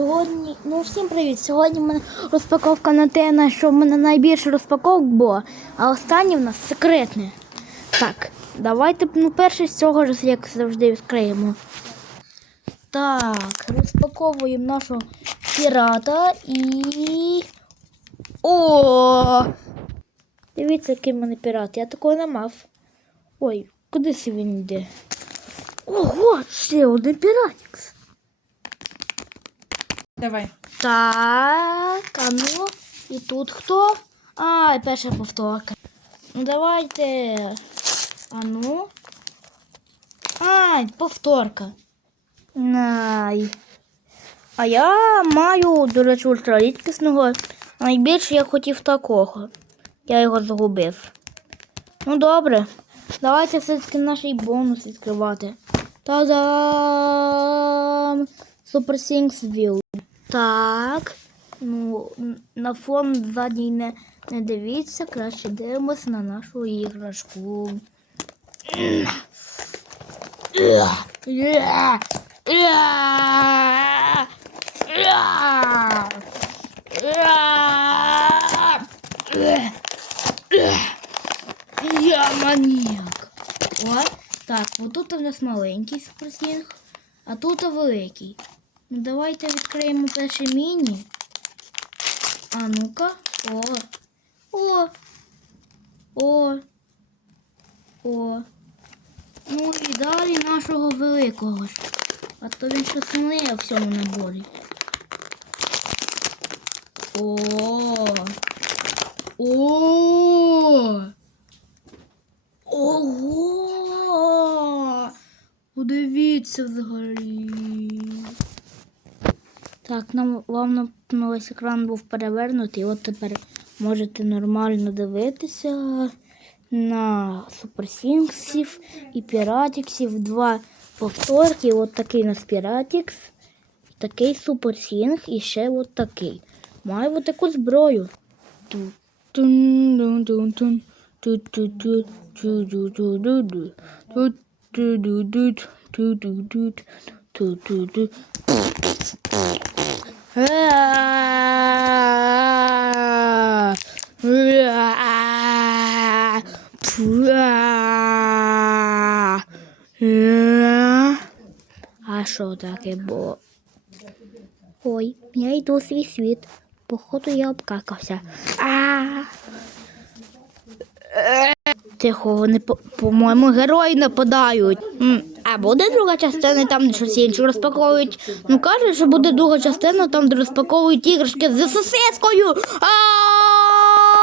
Сьогодні, ну всім привіт. Сьогодні в мене розпаковка на те, на що в мене найбільше розпаковок було, а останнє в нас секретне. Так, давайте ну, перше з цього ж, як завжди, відкриємо. Так, розпаковуємо нашого пірата і. О! Дивіться, який в мене пірат. Я такого не мав. Ой, куди це він йде? Ого, ще один піратікс. Давай. Так, а ну, і тут хто? А, перша повторка. Ну давайте. А ну. Ай, повторка. Най. А я маю, до речі, ультрарідкісного. Найбільше я хотів такого. Я його загубив. Ну добре. Давайте все-таки наш бонус відкривати. Та-дам! Super Things. Так. Ну, на фон задній не, не дивіться, краще дивимось на нашу іграшку. Я маніяк. О, так, отут у нас маленький суперсінг, а тут великий. Ну, давайте відкриємо перший міні. А ну-ка. О. О. О. О. Ну і далі нашого великого. А то він щось в всьому наборі. О. О. Ого! Подивіться взагалі. Так, нам вам весь екран був перевернутий. От тепер можете нормально дивитися на суперсінксів і піратіксів. Два повторки. От такий у нас піратікс, такий суперсінг і ще от такий. Має от таку зброю. Тун-тун-тун-тун. Ту-ду-ду-ду. Ту-ду-ду. Ту-ду-ду. А що таке було? Ой, я йду свій світ. Походу я обкакався. Тихо, вони, по- по-моєму, герої нападають. А буде друга частина, там щось інше розпаковують. Ну кажуть, що буде друга частина, там де розпаковують іграшки з сосискою. А!